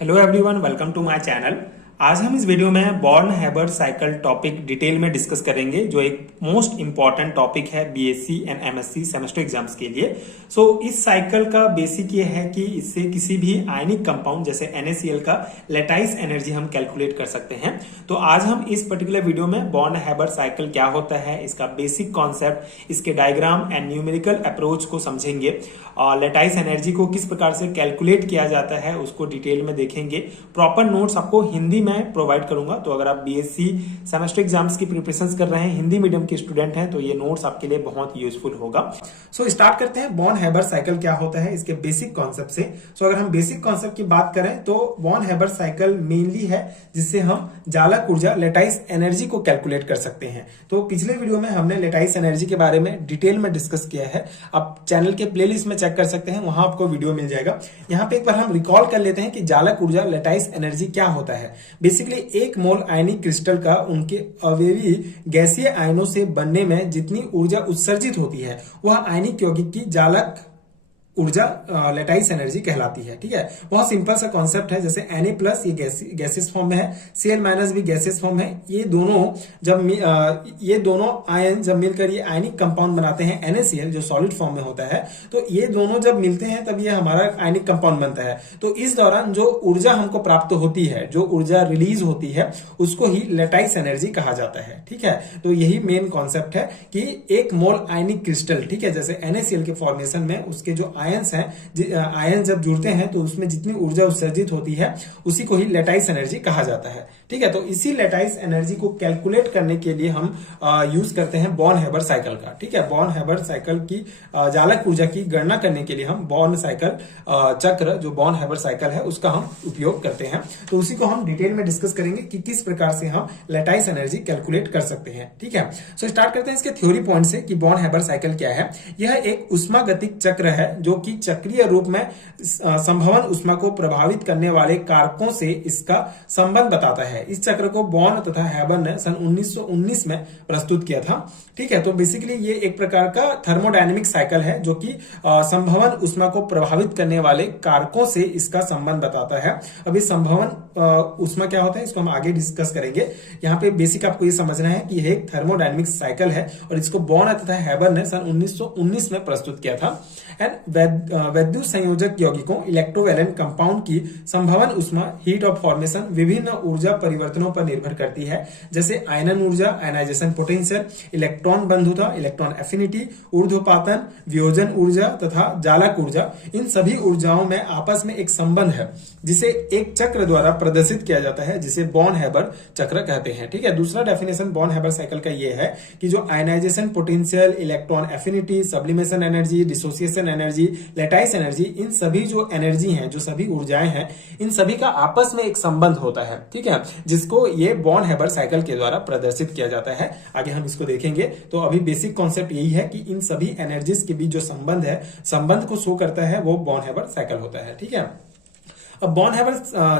Hello everyone, welcome to my channel. आज हम इस वीडियो में Born Haber cycle topic detail में डिस्कस करेंगे, जो एक मोस्ट इंपॉर्टेंट टॉपिक है BSc and MSc semester exams के लिए। इस साइकिल का बेसिक ये है कि इससे किसी भी आयनिक कंपाउंड जैसे NaCl का लेटाइस एनर्जी हम कैलकुलेट कर सकते हैं। तो आज हम इस पर्टिकुलर वीडियो में बॉर्न हैबर साइकिल क्या होता है, इसका बेसिक कॉन्सेप्ट, इसके डायग्राम एंड न्यूमेरिकल अप्रोच को समझेंगे और लेटाइस एनर्जी को किस प्रकार से कैलकुलेट किया जाता है उसको डिटेल में देखेंगे। प्रॉपर नोट्स आपको हिंदी में प्रोवाइड करूंगा, तो अगर आप बीएससी सेमेस्टर एग्जाम्स की प्रिपरेशन कर रहे हैं, हिंदी मीडियम के स्टूडेंट हैं, तो ये नोट्स आपके लिए बहुत यूजफुल होगा। स्टार्ट करते हैं बॉर्न हैबर साइकिल क्या होता है इसके बेसिक कॉन्सेप्ट से। अगर हम बेसिक कॉन्सेप्ट की बात करें तो बॉर्न हैबर साइकिल मेनली है जिससे हम जालक ऊर्जा लेटाइस एनर्जी को कैलकुलेट कर सकते हैं। तो पिछले वीडियो में हमने लेटाइस एनर्जी के बारे में डिटेल में डिस्कस किया है, आप चैनल के प्लेलिस्ट में चेक कर सकते हैं, वहां आपको वीडियो मिल जाएगा। यहाँ पे एक बार हम रिकॉल कर लेते हैं कि जालक ऊर्जा लेटाइस एनर्जी क्या होता है। बेसिकली 1 मोल आयनिक क्रिस्टल का उनके अवयवी गैसीय आयनों से बनने में जितनी ऊर्जा उत्सर्जित होती है वह आयनिक यौगिक की जालक ऊर्जा लेटाइस एनर्जी कहलाती है। ठीक है, बहुत सिंपल सा कॉन्सेप्ट है। जैसे Na प्लस ये गैसेस फॉर्म में है, Cl माइनस भी गैसेस फॉर्म है। ये दोनों आयन जब मिलकर ये आयनिक कंपाउंड बनाते हैं NaCl जो सॉलिड फॉर्म में होता है, तो ये दोनों जब मिलते हैं तब ये हमारा आयनिक कंपाउंड बनता है। तो इस दौरान जो ऊर्जा हमको प्राप्त होती है, जो ऊर्जा रिलीज होती है, उसको ही लेटाइस एनर्जी कहा जाता है। ठीक है, तो यही मेन कॉन्सेप्ट है कि 1 मोल आयनिक क्रिस्टल, ठीक है, जैसे NaCl के फॉर्मेशन में उसके जो आयंस हैं, आयन जब जुड़ते हैं तो उसमें जितनी ऊर्जा उत्सर्जित होती है उसी को ही लेटाइस एनर्जी कहा जाता है। ठीक है, तो इसी लेटाइस एनर्जी को कैलकुलेट करने के लिए हम यूज करते हैं बॉर्न हैबर साइकिल का। ठीक है, बॉर्न हैबर साइकिल की जालक ऊर्जा की गणना करने के लिए हम बॉर्न साइकिल चक्र, जो बॉर्न हैबर साइकिल है, उसका हम उपयोग करते हैं। तो उसी को हम डिटेल में डिस्कस करेंगे कि किस प्रकार से हम लेटाइस एनर्जी कैलकुलेट कर सकते हैं। ठीक है, स्टार्ट करते हैं इसके थ्योरी पॉइंट से कि बॉर्न हैबर साइकिल क्या है। यह एक उष्मागतिक चक्र है जो कि चक्रीय रूप में संभवन उष्मा को प्रभावित करने वाले कारकों से इसका संबंध बताता है। इस चक्र को बॉर्न तथा हैबर ने सन 1919 में प्रस्तुत किया था। ठीक है, तो बेसिकली ये एक प्रकार का थर्मोडायनेमिक साइकिल है जो कि संभवन उष्मा को प्रभावित करने वाले कारकों से इसका संबंध बताता है। अभी संभवन उष्मा क्या होता है इसको हम आगे डिस्कस करेंगे। यहाँ पे बेसिक आपको ये समझना है कि यह एक थर्मोडायनेमिक साइकिल है और इसको बॉर्न तथा हैबर ने सन 1919 में प्रस्तुत किया था। वैद्युत संयोजक यौगिकों इलेक्ट्रोवैलेंट कंपाउंड की संभवन उष्मा हीट ऑफ फॉर्मेशन विभिन्न ऊर्जा परिवर्तनों पर निर्भर करती है, जैसे आयनन ऊर्जा आयनाइजेशन पोटेंशियल, इलेक्ट्रॉन बंधुता इलेक्ट्रॉन एफिनिटी, ऊर्ध्वपातन वियोजन ऊर्जा तथा जालक ऊर्जा। इन सभी ऊर्जाओं में आपस में एक संबंध है जिसे एक चक्र द्वारा प्रदर्शित किया जाता है, जिसे बॉर्न हैबर चक्र कहते हैं। ठीक है, दूसरा डेफिनेशन बॉर्न हैबर साइकिल का यह है कि जो ionisation potential, electron affinity, sublimation energy, dissociation energy, lattice energy, इन सभी जो एनर्जी हैं, जो सभी ऊर्जाएं हैं, इन सभी का आपस में एक संबंध होता है। ठीक है, जिसको ये बॉर्न हैबर साइकिल के द्वारा प्रदर्शित किया जाता है। आगे हम इसको देखेंगे। तो अभी बेसिक कॉन्सेप्ट यही है कि इन सभी एनर्जीज के बीच जो संबंध है, संबंध को शो करता है, वो बॉर्न हैबर साइकिल होता है। ठीक है, अब बॉर्न हैबर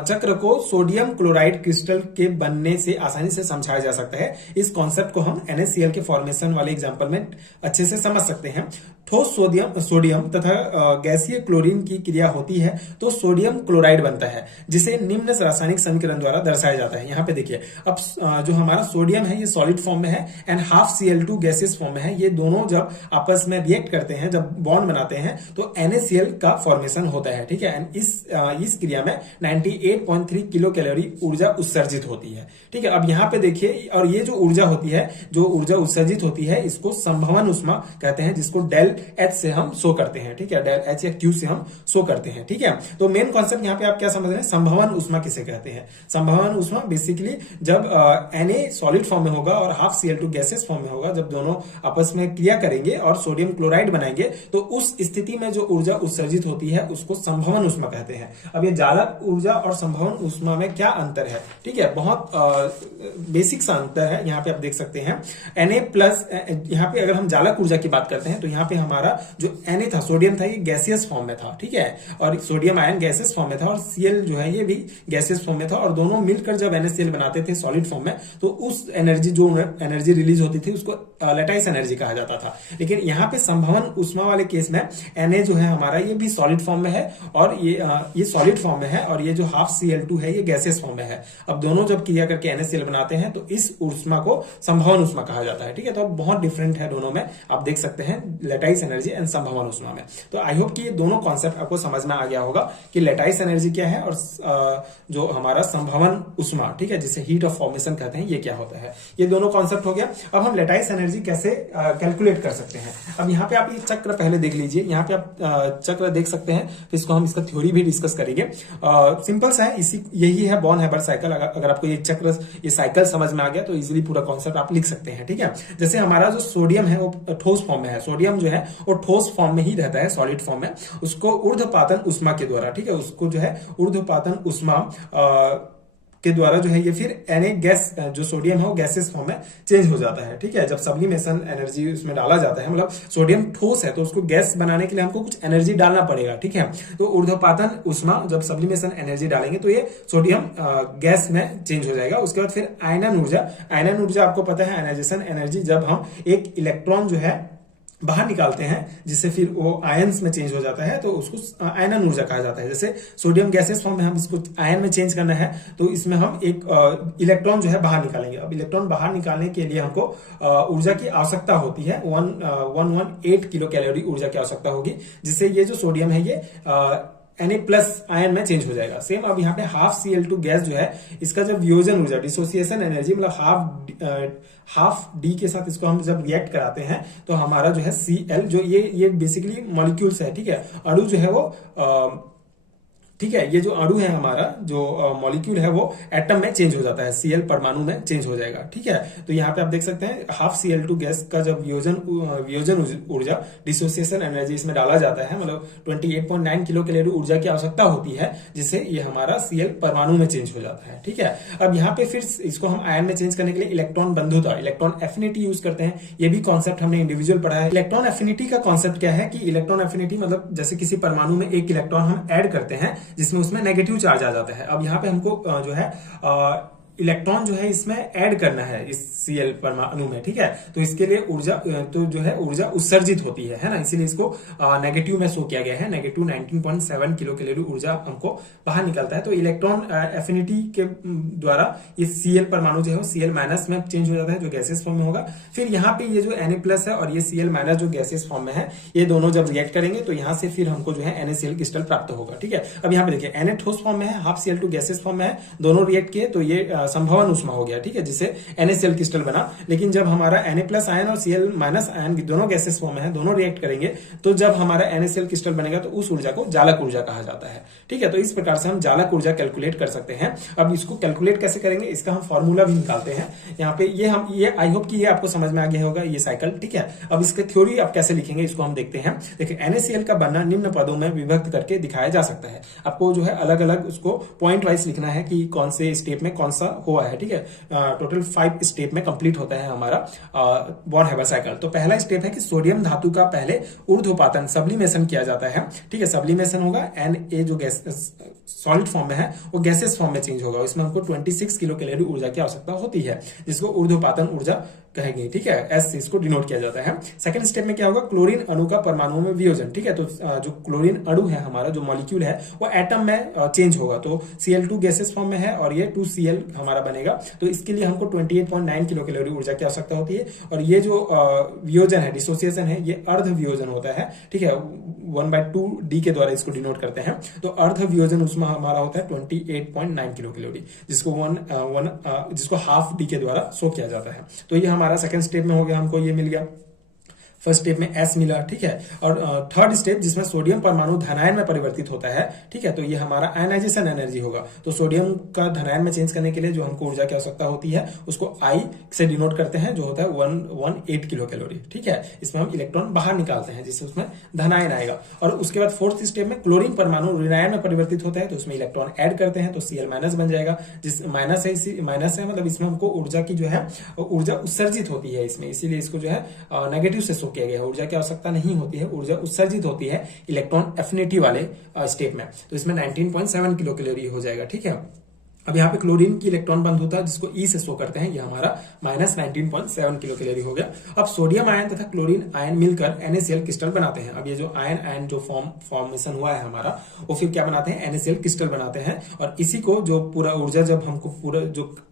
चक्र को सोडियम क्लोराइड क्रिस्टल के बनने से आसानी से समझाया जा सकता है। इस कॉन्सेप्ट को हम NaCl के फॉर्मेशन वाले एग्जांपल में अच्छे से समझ सकते हैं। ठोस सोडियम तथा गैसीय क्लोरीन की क्रिया होती है तो सोडियम क्लोराइड बनता है, जिसे निम्न रासायनिक समीकरण द्वारा दर्शाया जाता है। यहाँ पे देखिए, अब जो हमारा सोडियम है ये सॉलिड फॉर्म में है and half Cl2 gases form में है। ये दोनों जब आपस में रिएक्ट करते हैं, जब बॉन्ड बनाते हैं, तो NaCl का फॉर्मेशन होता है। ठीक है, एंड इस क्रिया में 98.3 किलो कैलोरी ऊर्जा उत्सर्जित होती है। ठीक है, अब यहाँ पे देखिए, और ये जो ऊर्जा होती है, जो ऊर्जा उत्सर्जित होती है, इसको संभवन उष्मा कहते हैं, जिसको डेल H से हम शो करते हैं। ठीक है, डेल H या Q से हम शो करते हैं। ठीक है, तो मेन कॉन्सेप्ट यहाँ पे आप क्या समझ रहे हैं, संभवन उष्मा किसे कहते हैं। संभवन उष्मा बेसिकली जब Na सॉलिड फॉर्म में होगा और हाफ Cl2 गैसेस फॉर्म में होगा, जब दोनों आपस में क्रिया करेंगे और सोडियम क्लोराइड बनाएंगे, तो उस स्थिति में जो ऊर्जा उत्सर्जित होती है उसको संभवन उष्मा कहते हैं। अब ये जालक ऊर्जा और संभवन उष्मा में क्या अंतर है, ठीक है, बहुत बेसिक सा अंतर है। यहाँ पे आप देख सकते हैं Na प्लस, यहाँ पे अगर हम जालक ऊर्जा की बात करते हैं तो यहाँ पे हमारा जो Na था, सोडियम था, ये गैसियस फॉर्म में था। ठीक है, और सोडियम आयन गैसेस फॉर्म में था और Cl जो है ये भी गैसियस फॉर्म में था, और दोनों मिलकर जब NaCl बनाते थे सॉलिड फॉर्म में, तो उस एनर्जी, जो एनर्जी रिलीज होती थी, उसको लेटाइस एनर्जी कहा जाता था। लेकिन यहाँ पे संभवन उष्मा वाले केस में Na जो है हमारा, ये भी सॉलिड फॉर्म में है और ये सॉलिड फॉर्म में है और ये जो हाफ Cl2 है ये गैसियस फॉर्म में है। अब दोनों जब क्रिया करके NaCl बनाते हैं तो इस ऊष्मा को संभवन ऊष्मा कहा जाता है। ठीक है, तो अब बहुत डिफरेंट है दोनों में, आप देख सकते हैं लैटाइस एनर्जी एंड संभवन ऊष्मा में। तो आई होप कि ये दोनों कॉन्सेप्ट आपको समझ में आ गया होगा कि लैटाइस एनर्जी क्या है और जो हमारा संभवन ऊष्मा, ठीक है, जिसे हीट ऑफ फॉर्मेशन कहते हैं, ये क्या होता है। ये दोनों कॉन्सेप्ट हो गया। अब हम लैटाइस एनर्जी कैसे कैलकुलेट कर सकते हैं। अब यहाँ पे आप ये चक्र पहले देख लीजिए, यहाँ पे आप चक्र देख सकते हैं, तो इसको हम इसका थ्योरी भी डिस्कस करेंगे। सिंपल सा है, इसी यही है बॉर्न हैबर साइकिल। अगर आपको ये चक्र, ये साइकिल समझ में आ गया तो इजीली पूरा कॉन्सेप्ट आप लिख सकते हैं। ठीक है, जैसे हमारा जो सोडियम है वो ठोस फॉर्म में है, सोडियम जो है वो ठोस फॉर्म में ही रहता है, सॉलिड फॉर्म में। उसको ऊर्ध्वपातन ऊष्मा के द्वारा, ठीक है, उसको जो है ऊर्ध्वपातन ऊष्मा के द्वारा जो है ये फिर Na गैस, जो सोडियम है वो गैसेस फॉर्म में चेंज हो जाता है। ठीक है, जब सब्लिमेशन एनर्जी उसमें डाला जाता है, मतलब सोडियम ठोस है तो उसको गैस बनाने के लिए हमको कुछ एनर्जी डालना पड़ेगा। ठीक है, तो ऊर्ध्वपातन ऊष्मा जब सब्लिमेशन एनर्जी डालेंगे तो ये सोडियम गैस में चेंज हो जाएगा। उसके बाद फिर आयनन ऊर्जा, आयनन ऊर्जा आपको पता है आयनाइजेशन एनर्जी, जब हम एक इलेक्ट्रॉन जो है बाहर निकालते हैं जिससे फिर वो आयंस में चेंज हो जाता है, तो उसको आयनन ऊर्जा कहा जाता है। जैसे सोडियम गैसेस फॉर्म में हम इसको आयन में चेंज करना है तो इसमें हम एक इलेक्ट्रॉन जो है बाहर निकालेंगे। अब इलेक्ट्रॉन बाहर निकालने के लिए हमको ऊर्जा की आवश्यकता होती है, 118 किलो कैलोरी ऊर्जा की आवश्यकता होगी, जिससे ये जो सोडियम है ये Na+ आयन में चेंज हो जाएगा। सेम अब यहाँ पे हाफ Cl2 गैस जो है, इसका जब वियोजन ऊर्जा, डिसोसिएशन एनर्जी, मतलब हाफ डी के साथ इसको हम जब रिएक्ट कराते हैं तो हमारा जो है Cl, जो ये बेसिकली मॉलिक्यूल्स है, ठीक है, अणु जो है वो ठीक है, ये जो अणु है हमारा, जो मॉलिक्यूल है वो एटम में चेंज हो जाता है, Cl परमाणु में चेंज हो जाएगा। ठीक है, तो यहाँ पे आप देख सकते हैं हाफ Cl2 गैस का जब वियोजन ऊर्जा, डिसोसिएशन एनर्जी इसमें डाला जाता है, मतलब 28.9 किलो कैलोरी ऊर्जा की आवश्यकता होती है, जिससे ये हमारा Cl परमाणु में चेंज हो जाता है। ठीक है, अब यहाँ पे फिर इसको हम आयन में चेंज करने के लिए इलेक्ट्रॉन बंधुता, इलेक्ट्रॉन एफिनिटी यूज करते हैं। ये भी कॉन्सेप्ट हमने इंडिविजुअल पढ़ा है। इलेक्ट्रॉन एफिनिटी का कॉन्सेप्ट क्या है कि इलेक्ट्रॉन एफिनिटी मतलब जैसे किसी परमाणु में एक इलेक्ट्रॉन हम ऐड करते हैं जिसमें उसमें नेगेटिव चार्ज आ जाता है। अब यहाँ पे हमको जो है इलेक्ट्रॉन जो है इसमें ऐड करना है इस Cl परमाणु में। ठीक है, तो इसके लिए ऊर्जा, तो जो है ऊर्जा उत्सर्जित होती है ना, इसीलिए इसको नेगेटिव में शो किया गया है। नेगेटिव 19.7 किलो कैलोरी ऊर्जा हमको बाहर निकलता है। तो इलेक्ट्रॉन एफिनिटी के द्वारा ये Cl परमाणु जो है Cl- में चेंज हो जाता है, जो गैसेस फॉर्म में होगा। फिर यहाँ पे ये जो Na+ है और ये Cl- जो गैसेस फॉर्म में है, ये दोनों जब रिएक्ट करेंगे तो यहाँ से फिर हमको जो है NaCl क्रिस्टल प्राप्त होगा। ठीक है, अब यहाँ पे देखिए Na ठोस फॉर्म में है, हाफ Cl2 गैसेस फॉर्म में है, दोनों रिएक्ट किए तो ये संभवन ऊष्मा हो गया। ठीक है, जिससे NaCl क्रिस्टल बना। लेकिन जब हमारा Na+ आयन और Cl- आयन दोनों गैसेस फॉर्म में है, दोनों रिएक्ट करेंगे तो जब हमारा NaCl क्रिस्टल बनेगा तो उस ऊर्जा को जालक ऊर्जा कहा जाता है। ठीक है, तो इस प्रकार से हम जालक ऊर्जा कैलकुलेट कर सकते हैं। अब इसको कैलकुलेट कैसे करेंगे, इसका हम फॉर्मूला भी निकालते हैं। यहाँ पे ये आई होप कि ये आपको समझ में आ गया होगा, ये साइकिल। ठीक है, अब इसके थ्योरी आप कैसे लिखेंगे इसको हम देखते हैं। देखिए, NaCl का बनना निम्न पदों में विभक्त करके दिखाया जा सकता है। आपको जो है अलग अलग उसको पॉइंट वाइज लिखना है कि कौन से स्टेप में कौन सा हुआ है। ठीक है, टोटल 5 स्टेप में कंप्लीट होता है हमारा बॉर्न हैबर साइकिल। तो पहला स्टेप है कि सोडियम धातु का पहले ऊर्ध्वपातन, सब्लिमेशन किया जाता है। ठीक है, सब्लिमेशन होगा, Na जो गैस सॉलिड फॉर्म में है वो गैसेस फॉर्म में चेंज होगा। इसमें हमको 26 किलो कैलोरी ऊर्जा की आवश्यकता होती है, जिसको ऊर्ध्वपातन ऊर्जा कहेंगे। ठीक है, S से इसको डिनोट किया जाता है। सेकंड स्टेप में क्या होगा, क्लोरीन अणु का परमाणुओं में वियोजन। ठीक है, तो जो क्लोरीन अणु है हमारा, जो मॉलिक्यूल है वो एटम में चेंज होगा। तो Cl2 गैसेस फॉर्म में है और ये 2Cl हमारा बनेगा। तो इसके लिए हमको 28.9 किलो कैलोरी ऊर्जा की आवश्यकता होती है। और ये जो वियोजन है, डिसोसिएशन है, ये अर्ध वियोजन होता है। ठीक है, 1/2D के द्वारा इसको डिनोट करते हैं। तो अर्ध वियोजन उसमें हमारा होता है 28.9 किलो कैलोरी, जिसको हाफ D के द्वारा शो किया जाता है। तो ये हमारा सेकंड स्टेप में हो गया, हमको ये मिल गया। फर्स्ट स्टेप में S मिला। ठीक है, और थर्ड स्टेप जिसमें सोडियम परमाणु धनायन में परिवर्तित होता है। ठीक है, तो ये हमारा आयनाइजेशन एनर्जी होगा। तो सोडियम का धनायन में चेंज करने के लिए जो हमको ऊर्जा की आवश्यकता होती है उसको I से डिनोट करते हैं, जो होता है 118 किलो कैलोरी। ठीक है, इसमें हम इलेक्ट्रॉन बाहर निकालते हैं जिससे उसमें धनायन आएगा। और उसके बाद फोर्थ स्टेप में क्लोरीन परमाणु ऋणायन में परिवर्तित होता है, तो उसमें इलेक्ट्रॉन ऐड करते हैं तो Cl- बन जाएगा। जिस माइनस है मतलब इसमें हमको ऊर्जा की जो है ऊर्जा उत्सर्जित होती है इसमें, इसीलिए इसको जो है नेगेटिव से किया गया है। ऊर्जा की आवश्यकता नहीं होती है, ऊर्जा उत्सर्जित होती है इलेक्ट्रॉन एफिनिटी वाले स्टेप में। तो इसमें 19.7 किलो कैलोरी हो जाएगा। ठीक है, अब यहाँ पे क्लोरीन की इलेक्ट्रॉन बंधुता जिसको ई से शो करते हैं, ये हमारा -19.7 किलो कैलोरी हो गया। अब सोडियम आयन तथा क्लोरीन आयन मिलकर NaCl क्रिस्टल बनाते हैं। अब ये जो आयन आयन जो फॉर्मेशन हुआ है हमारा, वो फिर क्या बनाते हैं, NaCl क्रिस्टल बनाते हैं। और इसी को जो पूरा ऊर्जा जब हमको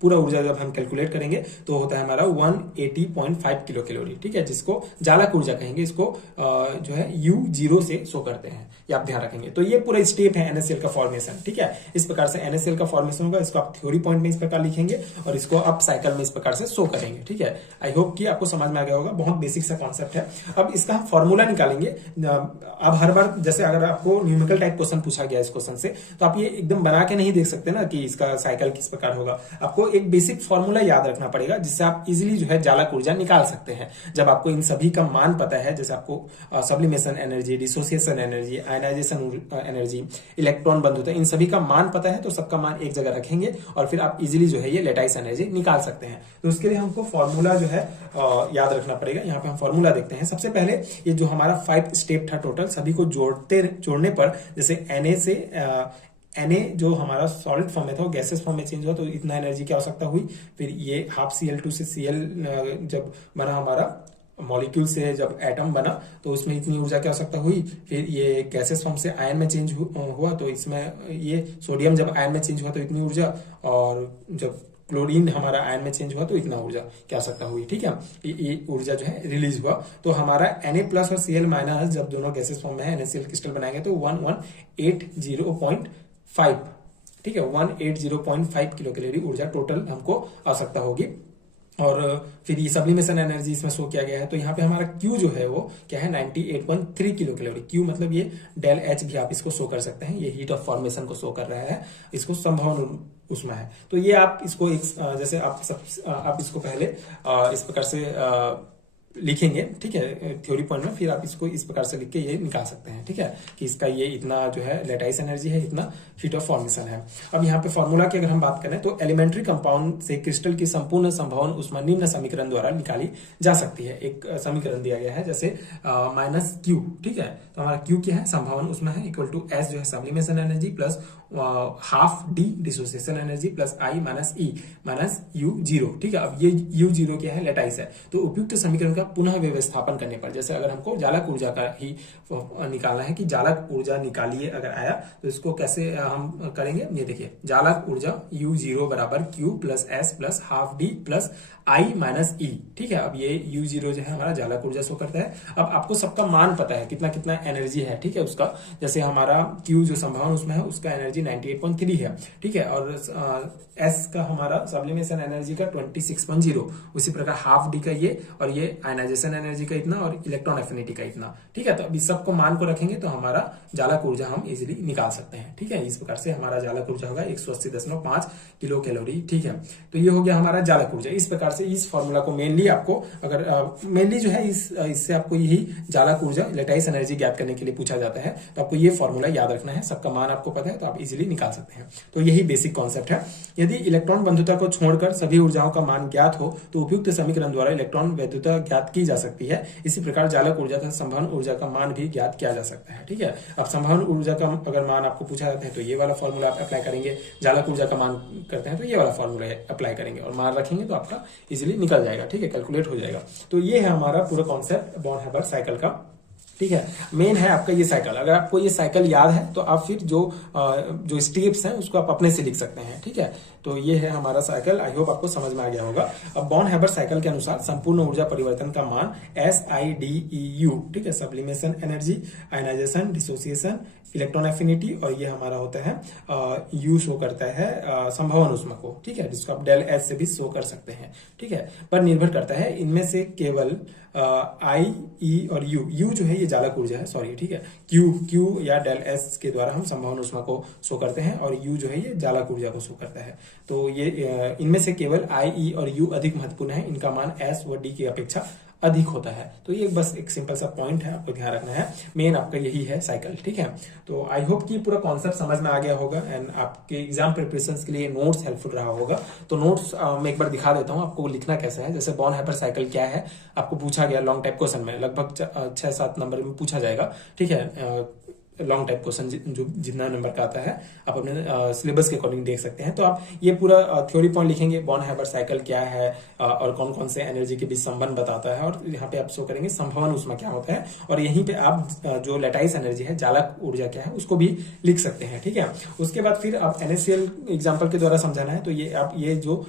पूरा ऊर्जा जब हम कैलकुलेट करेंगे तो होता है हमारा 180.5 किलो कैलोरी, ठीक है, जिसको जालक ऊर्जा कहेंगे। इसको जो है U0 से शो करते हैं, ये आप ध्यान रखेंगे। तो ये पूरा स्टेप है NaCl का फॉर्मेशन, ठीक है। इस प्रकार से NaCl का फॉर्मेशन होगा, इसको आप थ्योरी पॉइंट में इस प्रकार लिखेंगे और इसको आप साइकिल में इस प्रकार से शो करेंगे, ठीक है। आई होप कि आपको समझ में आ गया होगा, बहुत बेसिक सा कॉन्सेप्ट है। अब इसका हम फॉर्मूला निकालेंगे। अब हर बार जैसे अगर आपको न्यूमेरिकल टाइप क्वेश्चन पूछा गया इस क्वेश्चन से, तो आप ये एकदम बना के नहीं देख सकते ना कि इसका साइकिल किस प्रकार होगा। आपको एक बेसिक फॉर्मूला याद रखना पड़ेगा जिससे आप इजिली जो है जालक ऊर्जा निकाल सकते हैं। जब आपको इन सभी का मान पता है, जैसे आपको sublimation energy, dissociation energy, ionisation energy, electron बंधुता, इन सभी का मान पता है, तो सबका मान एक जगह रखेंगे और फिर आप इजीली जो है ये लेटाइस एनर्जी निकाल सकते हैं। तो उसके लिए हमको फॉर्मूला जो है याद रखना पड़ेगा। यहाँ पे हम फॉर्मूला देखते हैं। सबसे पहले ये जो हमारा 5 स्टेप था टोटल, सभी को जोड़ने पर, जैसे Na से Na जो हमारा सॉलिड फॉर्म में था वो गैसेस फॉर्म में चेंज हुआ, तो इतना एनर्जी की आवश्यकता हुई। फिर ये हाफ Cl2 से Cl जब बना हमारा मॉलिक्यूल से, जब एटम बना तो उसमें इतनी ऊर्जा की आवश्यकता हुई। फिर ये गैसेस फॉर्म से आयन में चेंज हुआ, तो इसमें ये सोडियम जब आयन में चेंज हुआ तो इतनी ऊर्जा, और जब क्लोरीन हमारा आयन में चेंज हुआ तो इतना ऊर्जा की आवश्यकता हुई, ठीक है। ये ऊर्जा जो है रिलीज हुआ। तो हमारा Na+ और Cl- जब दोनों गैसेस फॉर्म में है NaCl क्रिस्टल बनाएंगे तो 1180.5, ठीक है, 180.5 किलो कैलोरी ऊर्जा टोटल हमको आवश्यकता होगी। और फिर ये सब्लिमेशन एनर्जी इसमें शो किया गया है। तो यहाँ पे हमारा Q जो है वो क्या है, 98.3 किलो कैलोरी। Q मतलब ये डेल H भी आप इसको शो कर सकते हैं, ये हीट ऑफ फॉर्मेशन को शो कर रहा है, इसको संभवन उसमें है। तो ये आप इसको एक जैसे आप इसको पहले इस प्रकार से लिखेंगे, ठीक है, थ्योरी पॉइंट में। फिर आप इसको इस प्रकार से लिख के ये निकाल सकते हैं, ठीक है, कि इसका ये इतना जो है लेटाइस एनर्जी है, इतना हीट ऑफ फॉर्मेशन है। अब यहाँ पे फॉर्मूला की अगर हम बात करें तो एलिमेंट्री कंपाउंड से क्रिस्टल की संपूर्ण संभवन उष्मा निम्न समीकरण द्वारा निकाली जा सकती है। एक समीकरण दिया गया है जैसे -Q, ठीक है। तो हमारा Q क्या है, संभवन उष्मा है, इक्वल टू S जो है sublimation energy plus half D dissociation energy plus I - E U0, ठीक है। अब ये U0 क्या है, लेटाइस है। तो उपयुक्त समीकरण का पुनः व्यवस्थापन करने पर, जैसे अगर हमको जालक ऊर्जा का ही निकालना है कि जालक ऊर्जा निकालिए अगर आया, तो इसको कैसे हम करेंगे, ये देखिए, जालक ऊर्जा U0 बराबर Q plus S plus half D plus I - E, ठीक है। अब ये U0 जो है हमारा जालक ऊर्जा शो करता है। अब आपको सबका मान पता है कितना कितना एनर्जी है, ठीक है, उसका। जैसे हमारा Q जो संभावना उसमें है उसका एनर्जी 98.3 है, ठीक है, और S का हमारा सब्लिमेशन एनर्जी का 26.0, उसी प्रकार हाफ D का ये, और ये आयनाइजेशन एनर्जी का इतना, और इलेक्ट्रॉन एफिनिटी का इतना, ठीक है। तो अभी सबको मान को रखेंगे तो हमारा जालक ऊर्जा हम इजीली निकाल सकते हैं, ठीक है। इस प्रकार से हमारा जालक ऊर्जा होगा 180.5 किलो कैलोरी, ठीक है। तो ये हो गया हमारा जालक ऊर्जा। इस प्रकार से इस फॉर्मूला को मेनली आपको अगर मेनली जो है इससे आपको यही जालक ऊर्जा, लेटाइस एनर्जी ज्ञात करने के लिए पूछा जाता है। तो आपको ये फॉर्मूला याद रखना है, सबका मान आपको पता है तो आप इजीली निकाल सकते हैं। तो यही बेसिक कॉन्सेप्ट है। यदि इलेक्ट्रॉन बंधुता को छोड़कर सभी ऊर्जाओं का मान ज्ञात हो तो उपयुक्त समीकरण द्वारा इलेक्ट्रॉन वैधुता ज्ञात की जा सकती है। इसी प्रकार जालक ऊर्जा तथा संवहन ऊर्जा का मान भी ज्ञात किया जा सकता है, ठीक है। अब संवहन ऊर्जा का अगर मान आपको पूछा जाता है तो ये वाला फॉर्मूला आप अप्लाई करेंगे, जालक ऊर्जा का मान करते हैं तो ये वाला फॉर्मूला अप्लाई करेंगे और मान रखेंगे तो आपका इजीली निकल जाएगा, ठीक है, कैलकुलेट हो जाएगा। तो ये है हमारा पूरा कॉन्सेप्ट बॉर्न हैबर साइकिल का, ठीक है। मेन है आपका ये साइकिल। अगर आपको ये साइकिल याद है तो आप फिर जो स्टेप्स हैं उसको आप अपने से लिख सकते हैं, ठीक है। तो ये है हमारा साइकिल। आई होप आपको समझ में आ गया होगा। अब बॉर्न हैबर साइकिल के अनुसार संपूर्ण ऊर्जा परिवर्तन का मान SIDEU, ठीक है, sublimation energy, ionisation, dissociation, electron affinity, और ये हमारा होता है U शो करता है संभवन उष्मा को, ठीक है, जिसको आप डेल H से भी शो कर सकते हैं, ठीक है, पर निर्भर करता है इनमें से केवल I, E और U जो है ये जालक ऊर्जा है, सॉरी, ठीक है। Q या डेल S के द्वारा हम संभवन उष्मा को शो करते हैं और U जो है ये जालक ऊर्जा को शो करता है। तो ये इनमें से केवल I, E और U अधिक महत्वपूर्ण है, इनका मान S व D की अपेक्षा अधिक होता है। तो ये बस एक सिंपल सा पॉइंट है, आपको ध्यान रखना है। मेन आपका यही है साइकिल, ठीक है। तो आई होप कि पूरा कॉन्सेप्ट समझ में आ गया होगा एंड आपके एग्जाम प्रिपरेशन के लिए नोट्स हेल्पफुल रहा होगा। तो नोट्स मैं एक बार दिखा देता हूँ आपको लिखना कैसे है। जैसे बॉर्न हैबर साइकिल क्या है आपको पूछा गया लॉन्ग टाइप क्वेश्चन में, लगभग 6-7 नंबर में पूछा जाएगा, ठीक है। लॉन्ग टाइप क्वेश्चन जो जितना नंबर का आता है आप अपने सिलेबस के अकॉर्डिंग देख सकते हैं। तो आप ये पूरा थ्योरी पॉइंट लिखेंगे, बॉर्न हैबर साइकिल क्या है और कौन कौन से एनर्जी के बीच संबंध बताता है, और यहाँ पे आप शो करेंगे संभवन ऊष्मा क्या होता है, और यहीं पे आप जो लैटाइस एनर्जी है, जालक ऊर्जा क्या है, उसको भी लिख सकते हैं। ठीक है, उसके बाद फिर आप NaCl एग्जाम्पल के द्वारा समझाना है, तो ये आप ये जो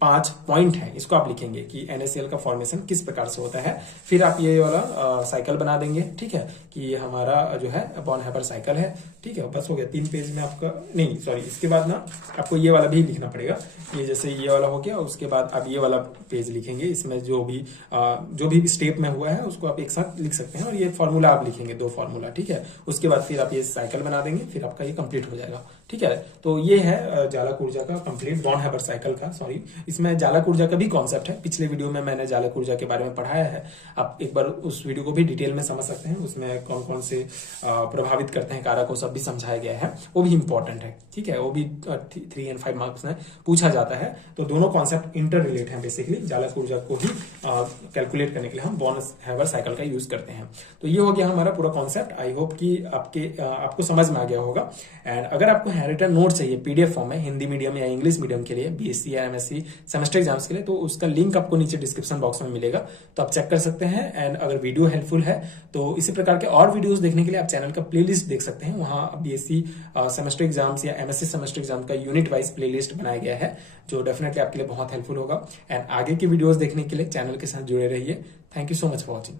5 पॉइंट है इसको आप लिखेंगे कि NaCl का फॉर्मेशन किस प्रकार से होता है। फिर आप ये वाला साइकिल बना देंगे, ठीक है, कि ये हमारा जो है बॉर्न हैबर साइकिल है। ठीक है, बस हो गया 3 पेज में आपका, नहीं सॉरी, इसके बाद ना आपको ये वाला भी लिखना पड़ेगा। ये जैसे ये वाला हो गया, उसके बाद आप ये वाला पेज लिखेंगे, इसमें जो भी स्टेप में हुआ है उसको आप एक साथ लिख सकते हैं, और ये फॉर्मूला आप लिखेंगे 2 फॉर्मूला। ठीक है, उसके बाद फिर आप ये साइकिल बना देंगे, फिर आपका ये कंप्लीट हो जाएगा। ठीक है, तो ये है जालक ऊर्जा का कंप्लीट, बॉर्न हैबर साइकिल का, सॉरी इसमें जालक ऊर्जा का भी कॉन्सेप्ट है। पिछले वीडियो में मैंने जालक ऊर्जा के बारे में पढ़ाया है, आप एक बार उस वीडियो को भी डिटेल में समझ सकते हैं। उसमें कौन कौन से प्रभावित करते हैं कारक को सब भी समझाया गया है, वो भी इंपॉर्टेंट है। ठीक है, वो भी 3 और 5 मार्क्स में पूछा जाता है। तो दोनों कॉन्सेप्ट इंटर रिलेट है बेसिकली। जालक ऊर्जा को ही कैलकुलेट करने के लिए हम बॉर्न हैबर साइकिल का यूज करते हैं। तो ये हो गया हमारा पूरा कॉन्सेप्ट। आई होप कि आपको समझ में आ गया होगा। एंड अगर आपको हैंडरिटन नोट चाहिए PDF फॉर्म में, हिंदी मीडियम या इंग्लिश मीडियम के लिए, BSc या MSc सेमेस्टर एग्जाम्स के लिए, तो उसका लिंक आपको नीचे डिस्क्रिप्शन बॉक्स में मिलेगा, तो आप चेक कर सकते हैं। एंड अगर वीडियो हेल्पफुल है तो इसी प्रकार के और वीडियोस देखने के लिए आप चैनल का प्लेलिस्ट देख सकते हैं। वहां BSc सेमेस्टर एग्जाम्स या MSc सेमेस्टर एग्जाम का यूनिट वाइज प्लेलिस्ट बनाया गया है, जो डेफिनेटली आपके लिए बहुत हेल्पफुल होगा। एंड आगे की वीडियोस देखने के लिए चैनल के साथ जुड़े रहिए। Thank you so much for watching.